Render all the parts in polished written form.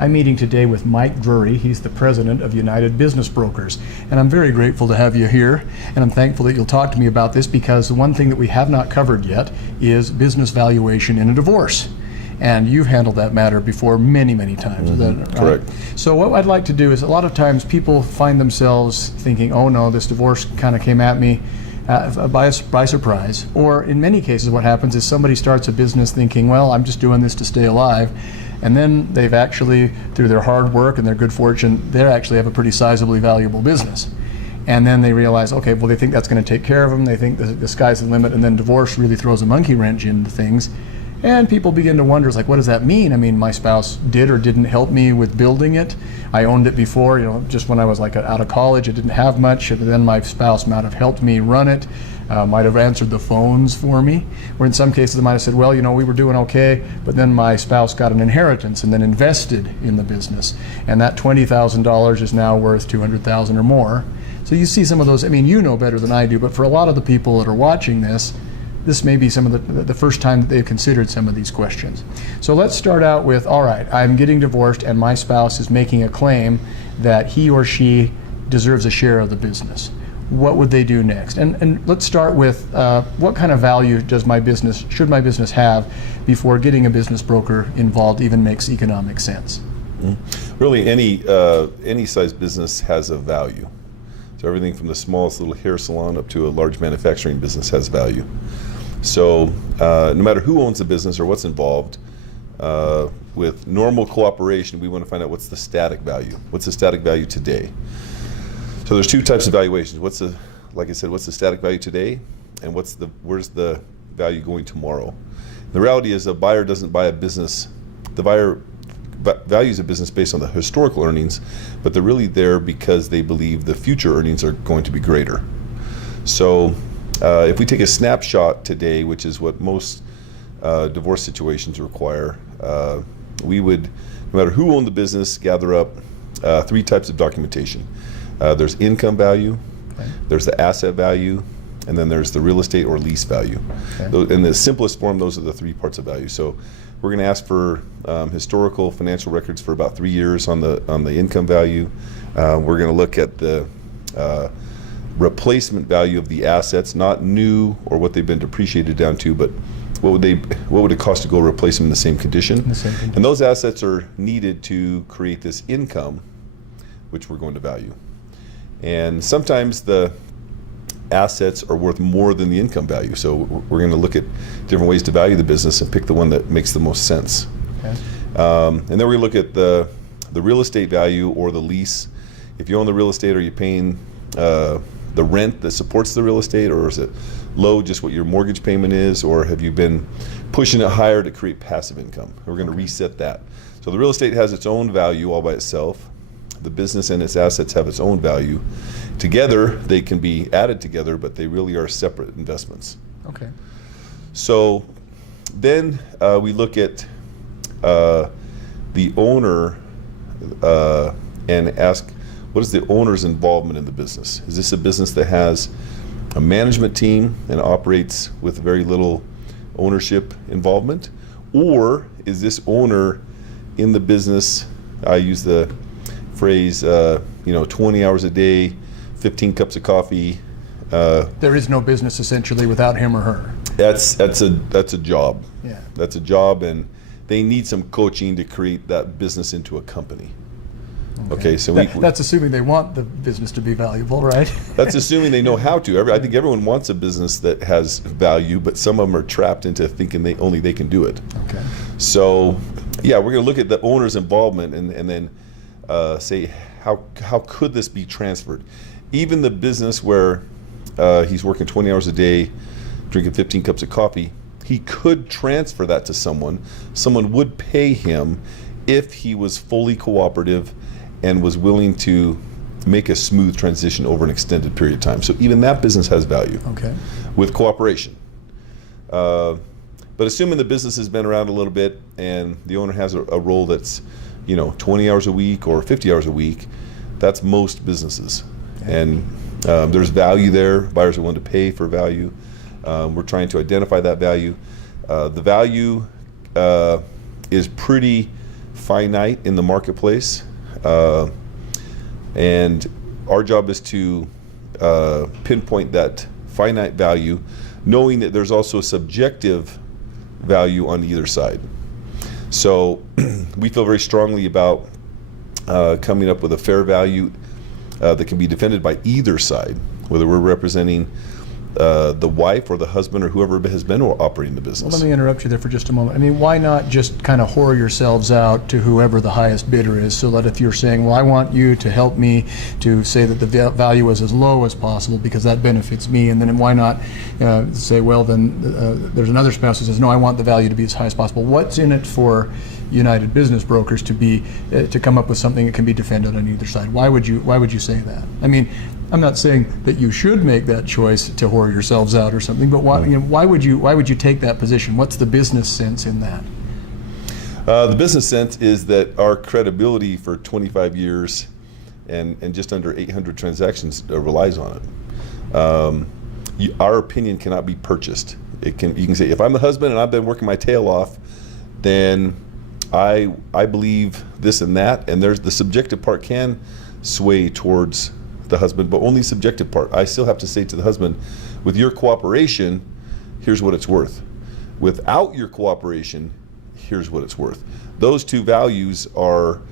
I'm meeting today with Mike Drury. He's the president of United Business Brokers. And I'm very grateful to have you here. And I'm thankful that you'll talk to me about this, because the one thing that we have not covered yet is business valuation in a divorce. And you've handled that matter before many, many times. Is that right? Correct. So what I'd like to do is, a lot of times people find themselves thinking, oh no, this divorce kind of came at me by surprise. Or in many cases what happens is somebody starts a business thinking, well, I'm just doing this to stay alive. And then they've actually, through their hard work and their good fortune, they actually have a pretty sizably valuable business. And then they realize, okay, well, they think that's going to take care of them. They think the sky's the limit, and then divorce really throws a monkey wrench into things. And people begin to wonder, like, what does that mean? I mean, my spouse did or didn't help me with building it. I owned it before, just when I was like out of college. I didn't have much, and then my spouse might have helped me run it, might have answered the phones for me. Or in some cases, they might have said, well, we were doing okay, but then my spouse got an inheritance and then invested in the business. And that $20,000 is now worth $200,000 or more. So you see some of those. I mean, you know better than I do, but for a lot of the people that are watching this may be some of the first time that they've considered some of these questions. So let's start out with, all right, I'm getting divorced and my spouse is making a claim that he or she deserves a share of the business. What would they do next? And let's start with what kind of value should my business have before getting a business broker involved even makes economic sense? Mm-hmm. Really, any size business has a value. So everything from the smallest little hair salon up to a large manufacturing business has value. So no matter who owns the business or what's involved, with normal cooperation, we want to find out what's the static value. What's the static value today? So there's two types of valuations. Like I said, what's the static value today, and where's the value going tomorrow? The reality is, a buyer doesn't buy a business. The buyer values a business based on the historical earnings, but they're really there because they believe the future earnings are going to be greater. So if we take a snapshot today, which is what most divorce situations require, we would, no matter who owned the business, gather up three types of documentation. There's income value, okay, there's the asset value, and then there's the real estate or lease value. Okay. In the simplest form, those are the three parts of value. So we're going to ask for historical financial records for about 3 years on the income value. We're going to look at the replacement value of the assets, not new or what they've been depreciated down to, but what would it cost to go replace them in the same condition? And those assets are needed to create this income, which we're going to value. And sometimes the assets are worth more than the income value. So we're going to look at different ways to value the business and pick the one that makes the most sense. Okay. And then we look at the real estate value or the lease. If you own the real estate, are you paying the rent that supports the real estate, or is it low, just what your mortgage payment is, or have you been pushing it higher to create passive income? We're going to reset that. So the real estate has its own value all by itself. The business and its assets have its own value. Together, they can be added together, but they really are separate investments. Okay. So then we look at the owner and ask, what is the owner's involvement in the business? Is this a business that has a management team and operates with very little ownership involvement? Or is this owner in the business, I use the phrase, 20 hours a day, 15 cups of coffee. There is no business essentially without him or her. That's a job. Yeah. That's a job, and they need some coaching to create that business into a company. Okay, so that's assuming they want the business to be valuable, right? That's assuming they know how to. I think everyone wants a business that has value, but some of them are trapped into thinking only they can do it. Okay. So, yeah, we're going to look at the owner's involvement and then say how could this be transferred? Even the business where he's working 20 hours a day, drinking 15 cups of coffee, he could transfer that to someone. Someone would pay him if he was fully cooperative and was willing to make a smooth transition over an extended period of time. So even that business has value. Okay. With cooperation. But assuming the business has been around a little bit and the owner has a role that's 20 hours a week or 50 hours a week, that's most businesses. Okay. And there's value there. Buyers are willing to pay for value. We're trying to identify that value. The value is pretty finite in the marketplace, and our job is to pinpoint that finite value, knowing that there's also a subjective value on either side. So we feel very strongly about coming up with a fair value that can be defended by either side, whether we're representing the wife or the husband or whoever has been operating the business. Well, let me interrupt you there for just a moment. I mean, why not just kind of whore yourselves out to whoever the highest bidder is, so that if you're saying, well, I want you to help me to say that the value is as low as possible because that benefits me, and then why not say, well, then there's another spouse who says, no, I want the value to be as high as possible. What's in it for United Business Brokers to be to come up with something that can be defended on either side? Why would you say that? I mean, I'm not saying that you should make that choice to whore yourselves out or something, but why would you take that position? What's the business sense in that? The business sense is that our credibility for 25 years and just under 800 transactions relies on it. Our opinion cannot be purchased. You can say, if I'm the husband and I've been working my tail off, then I believe this and that, and the subjective part can sway towards the husband, but only subjective part. I still have to say to the husband, with your cooperation, here's what it's worth. Without your cooperation, here's what it's worth. Those two values are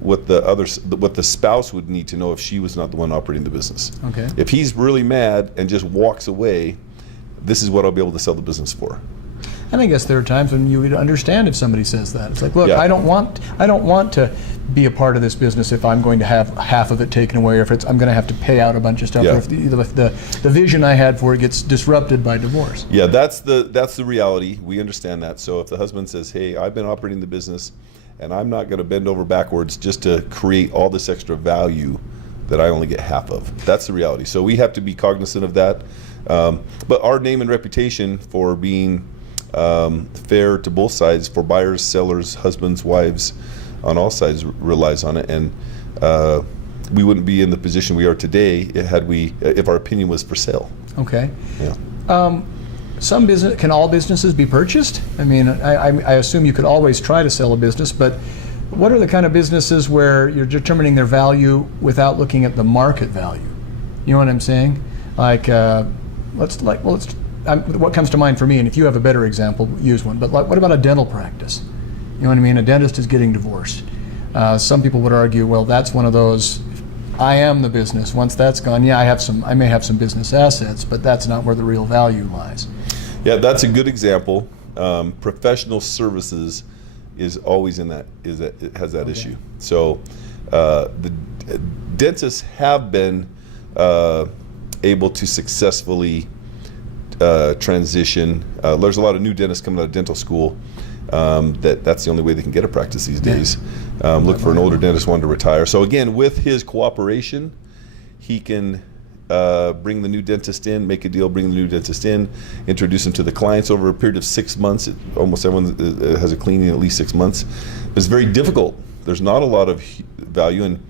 what the spouse would need to know if she was not the one operating the business. Okay. If he's really mad and just walks away, this is what I'll be able to sell the business for. And I guess there are times when you would understand if somebody says that. It's like, look, Yeah. I don't want to be a part of this business if I'm going to have half of it taken away, or if I'm going to have to pay out a bunch of stuff, Yeah. or if the vision I had for it gets disrupted by divorce. Yeah, that's the reality. We understand that. So if the husband says, hey, I've been operating the business and I'm not going to bend over backwards just to create all this extra value that I only get half of. That's the reality. So we have to be cognizant of that. But our name and reputation for being fair to both sides, for buyers, sellers, husbands, wives, on all sides relies on it. And we wouldn't be in the position we are today if our opinion was for sale. Okay. Yeah. Can all businesses be purchased? I mean, I assume you could always try to sell a business, but what are the kind of businesses where you're determining their value without looking at the market value? You know what I'm saying? Like, what comes to mind for me, and if you have a better example, use one, but what about a dental practice? You know what I mean? A dentist is getting divorced. Some people would argue, well, that's one of those, I am the business. Once that's gone, yeah, I may have some business assets, but that's not where the real value lies. Yeah, that's a good example. Professional services is always it has that issue. So the dentists have been able to successfully transition. There's a lot of new dentists coming out of dental school. That's the only way they can get a practice these days. Look for an older dentist wanting to retire. So again, with his cooperation, he can bring the new dentist in, make a deal, bring the new dentist in, introduce him to the clients over a period of 6 months. Almost everyone has a cleaning in at least 6 months. It's very difficult. There's not a lot of value, and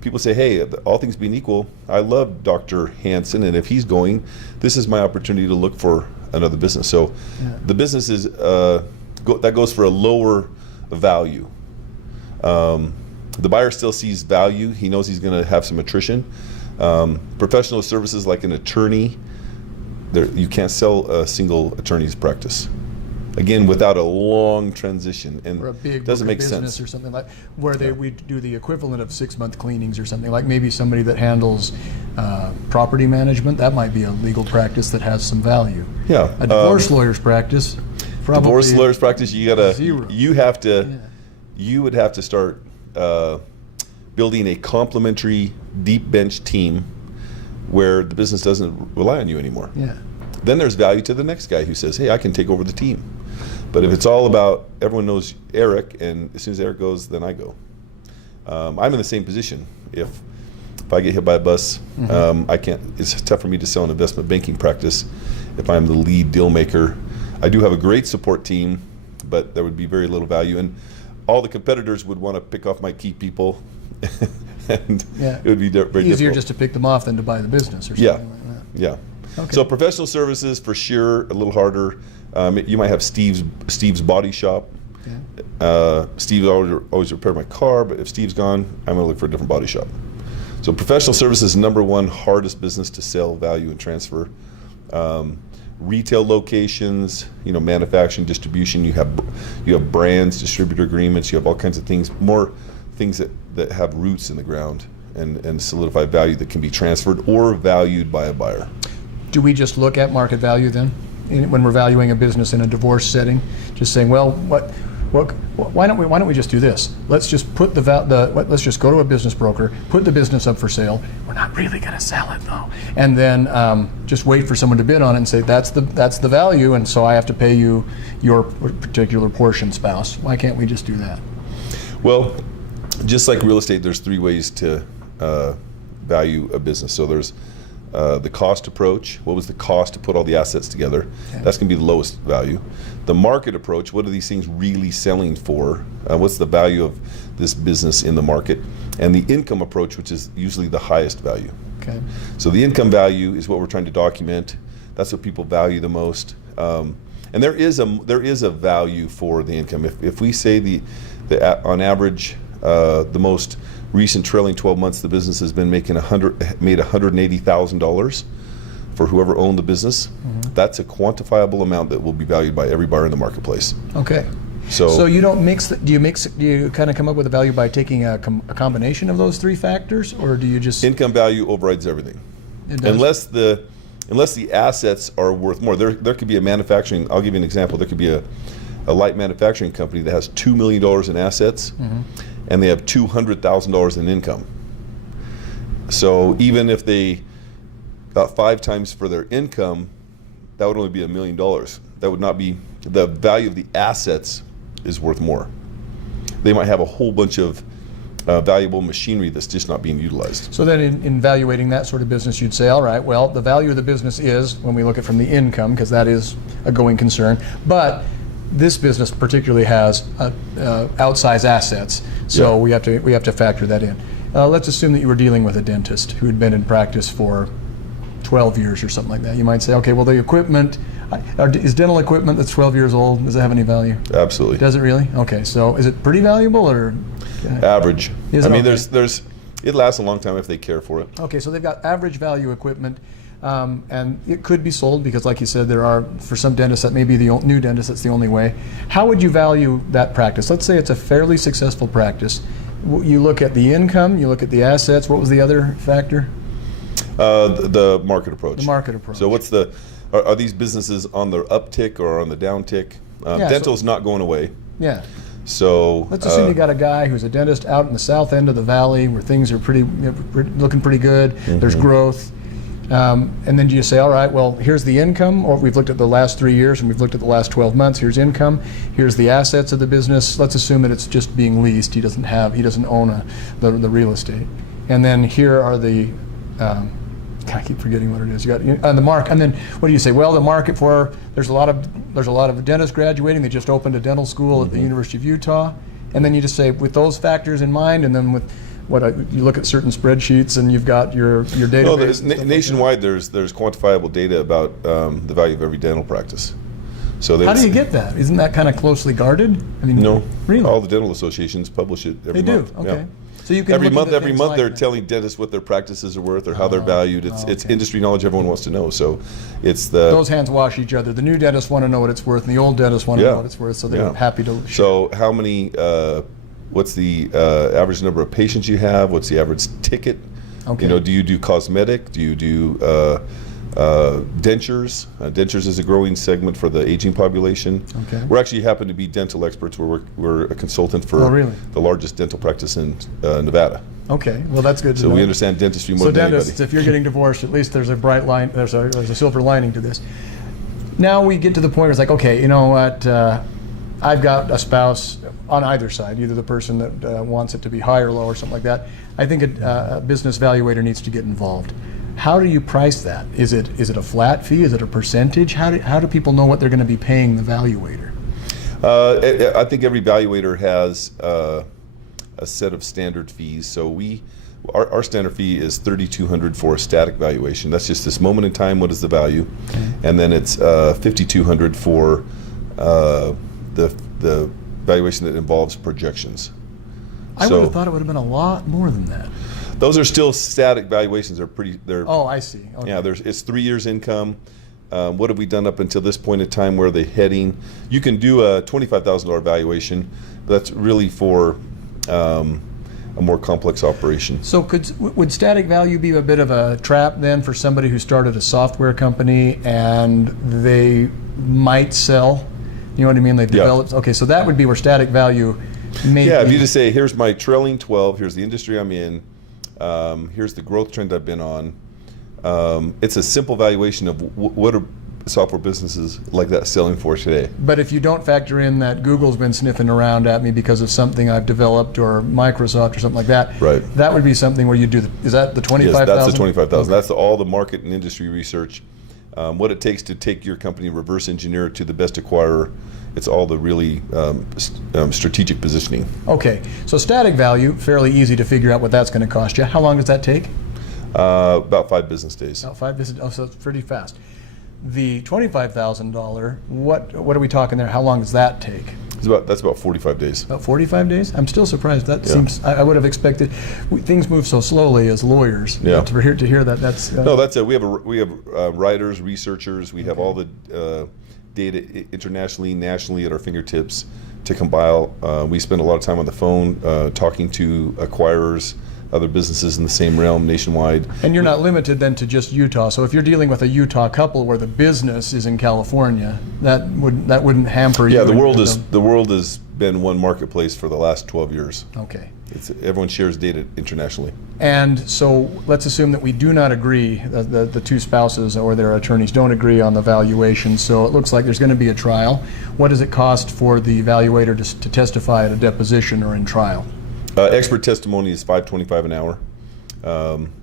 people say, hey, all things being equal, I love Dr. Hansen, and if he's going, this is my opportunity to look for another business. So the business is that goes for a lower value. The buyer still sees value. He knows he's going to have some attrition. Professional services like an attorney, you can't sell a single attorney's practice. Again, without a long transition, and Or a big doesn't make business sense. or something like where we do the equivalent of 6-month cleanings or something, like maybe somebody that handles property management. That might be a legal practice that has some value. Yeah, A divorce lawyer's practice, probably divorce lawyer's practice. zero. You would have to start building a complementary deep bench team where the business doesn't rely on you anymore. Yeah. Then there's value to the next guy who says, hey, I can take over the team. But if it's all about everyone knows Eric, and as soon as Eric goes, then I go. I'm in the same position. If I get hit by a bus, I can't. It's tough for me to sell an investment banking practice if I'm the lead deal maker. I do have a great support team, but there would be very little value, and all the competitors would want to pick off my key people, and it would be very easier difficult. just to pick them off than to buy the business or something like that. Yeah. Okay. So professional services for sure, a little harder. You might have Steve's Body Shop. Steve always repaired my car, but if Steve's gone, I'm going to look for a different body shop. So professional services is number one hardest business to sell, value, and transfer. Retail locations, manufacturing, distribution. You have brands, distributor agreements. You have all kinds of things, more things that have roots in the ground and solidify value that can be transferred or valued by a buyer. Do we just look at market value then when we're valuing a business in a divorce setting? Just saying, well, why don't we just do this? Let's just put let's just go to a business broker, put the business up for sale. We're not really going to sell it though, and then just wait for someone to bid on it and say that's the value, and so I have to pay you your particular portion, spouse. Why can't we just do that? Well, just like real estate, there's three ways to value a business. So there's the cost approach. What was the cost to put all the assets together? Okay. That's going to be the lowest value. The market approach. What are these things really selling for? What's the value of this business in the market? And the income approach, which is usually the highest value. Okay. So the income value is what we're trying to document. That's what people value the most. And there is a value for the income. If we say the on average the most recent trailing 12 months, the business has been made $180,000 for whoever owned the business. Mm-hmm. That's a quantifiable amount that will be valued by every buyer in the marketplace. Okay. So you don't mix. Do you kind of come up with a value by taking a combination of those three factors, or do you just income value overrides everything? Unless the assets are worth more. There could be a manufacturing. I'll give you an example. There could be a light manufacturing company that has $2 million in assets. Mm-hmm. And they have $200,000 in income. So even if they got 5 times for their income, that would only be $1 million. That would not be, the value of the assets is worth more. They might have a whole bunch of valuable machinery that's just not being utilized. So then in evaluating that sort of business, you'd say, all right, well, the value of the business is, when we look at from the income, because that is a going concern, but this business particularly has outsized assets, so we have to factor that in. Let's assume that you were dealing with a dentist who had been in practice for 12 years or something like that. You might say, okay, well, the equipment, is dental equipment that's 12 years old, does it have any value? Absolutely. Does it really? Okay, so is it pretty valuable or? Average. I mean, okay? It lasts a long time if they care for it. Okay, so they've got average value equipment. And it could be sold because, like you said, there are, for some dentists, that may be the new dentist, that's the only way. How would you value that practice? Let's say it's a fairly successful practice. You look at the income, you look at the assets. What was the other factor? The market approach. The market approach. So are these businesses on the uptick or on the downtick? Dental's not going away. Yeah. So let's assume you got a guy who's a dentist out in the south end of the valley where things are looking pretty good. Mm-hmm. There's growth. And then do you say, all right, well, here's the income, or we've looked at the last 3 years and we've looked at the last 12 months, here's income, here's the assets of the business. Let's assume that it's just being leased. He doesn't own the real estate. And then here are the, I keep forgetting what it is. You got the market, and then what do you say? Well, the market for, there's a lot of dentists graduating. They just opened a dental school at the University of Utah. And then you just say, with those factors in mind, and then with you look at certain spreadsheets and you've got your database. No, nationwide there's quantifiable data about the value of every dental practice. So how do you get that? Isn't that kind of closely guarded? I mean, no, really. All the dental associations publish it every month. They do. Okay. Yeah. So you can every month like they're telling dentists what their practices are worth or how they're valued. It's industry knowledge everyone wants to know. So it's those hands wash each other. The new dentists want to know what it's worth, and the old dentists want to know what it's worth. So they're happy to share. So how many? What's the average number of patients you have? What's the average ticket? Okay. Do you do cosmetic? Do you do dentures? Dentures is a growing segment for the aging population. Okay. We actually happen to be dental experts. We're a consultant for the largest dental practice in Nevada. Okay, well that's good to know. So we understand dentistry more than anybody. So dentists, if you're getting divorced, at least there's a bright line. There's a silver lining to this. Now we get to the point where it's like, okay, you know what? I've got a spouse on either side, either the person that wants it to be high or low or something like that. I think a business valuator needs to get involved. How do you price that? Is it a flat fee? Is it a percentage? How do people know what they're going to be paying the valuator? I think every valuator has a set of standard fees. So our standard fee is $3,200 for a static valuation. That's just this moment in time. What is the value? Okay. And then it's $5,200 for the valuation that involves projections. I would have thought it would have been a lot more than that. Those are still static valuations. Oh, I see. Okay. Yeah, it's 3 years income. What have we done up until this point in time? Where are they heading? You can do a $25,000 valuation, but that's really for a more complex operation. So would static value be a bit of a trap then for somebody who started a software company and they might sell? You know what I mean? They've developed. Okay, so that would be where static value may be. If you just say, here's my trailing 12, here's the industry I'm in, here's the growth trend I've been on. It's a simple valuation of what are software businesses like that selling for today. But if you don't factor in that Google's been sniffing around at me because of something I've developed, or Microsoft or something like that, right? That would be something where you do is that the 25,000? Yes, that's the 25,000. Okay. That's all the market and industry research. What it takes to take your company, reverse engineer it to the best acquirer. It's all the really strategic positioning. Okay, so static value, fairly easy to figure out what that's going to cost you. How long does that take? About 5 business days. About 5 business. Oh, so it's pretty fast. The $25,000, what are we talking there? How long does that take? That's about 45 days. About 45 days? I'm still surprised. That seems. I would have expected. Things move so slowly as lawyers. Yeah. To hear that. That's. No, that's it. We have writers, researchers. We have all the data internationally, nationally at our fingertips to compile. We spend a lot of time on the phone talking to acquirers, other businesses in the same realm nationwide. And you're not limited then to just Utah. So if you're dealing with a Utah couple where the business is in California, that wouldn't hamper you. Yeah, the world has been one marketplace for the last 12 years. Okay. Everyone shares data internationally. And so let's assume that we do not agree, the two spouses or their attorneys don't agree on the valuation. So it looks like there's going to be a trial. What does it cost for the evaluator to testify at a deposition or in trial? Expert testimony is $5.25 an hour,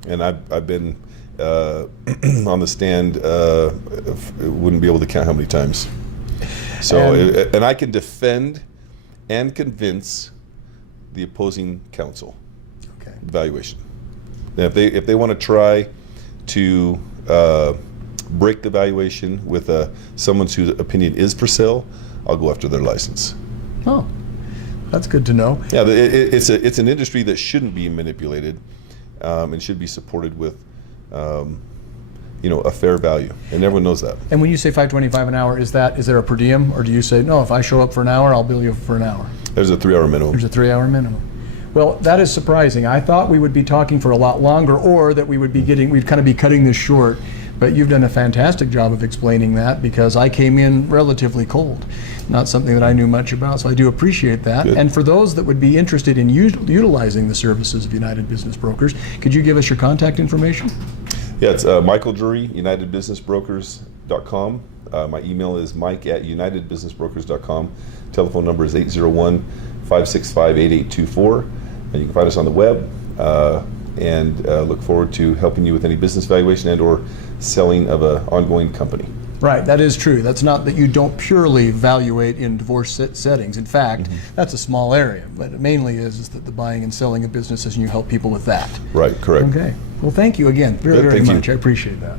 and I've been on the stand. Wouldn't be able to count how many times. So, and I can defend and convince the opposing counsel. Okay. Valuation. Now, if they want to try to break the valuation with someone whose opinion is for sale, I'll go after their license. Oh. That's good to know. Yeah, it's an industry that shouldn't be manipulated, and should be supported with, a fair value, and everyone knows that. And when you say $5.25 an hour, is there a per diem, or do you say no? If I show up for an hour, I'll bill you for an hour? There's a 3-hour minimum. There's a 3-hour minimum. Well, that is surprising. I thought we would be talking for a lot longer, or that we'd kind of be cutting this short. But you've done a fantastic job of explaining that, because I came in relatively cold, not something that I knew much about, so I do appreciate that. Good. And for those that would be interested in utilizing the services of United Business Brokers, could you give us your contact information? Yeah, it's Michael Drury, UnitedBusinessBrokers.com. My email is mike@UnitedBusinessBrokers.com. Telephone number is 801-565-8824. And you can find us on the web, and look forward to helping you with any business valuation and or selling of an ongoing company. Right, that is true. That's not that you don't purely evaluate in divorce settings. In fact, that's a small area, but it mainly is that the buying and selling of businesses, and you help people with that. Right, correct. Okay. Well, thank you again very, very much. I appreciate that.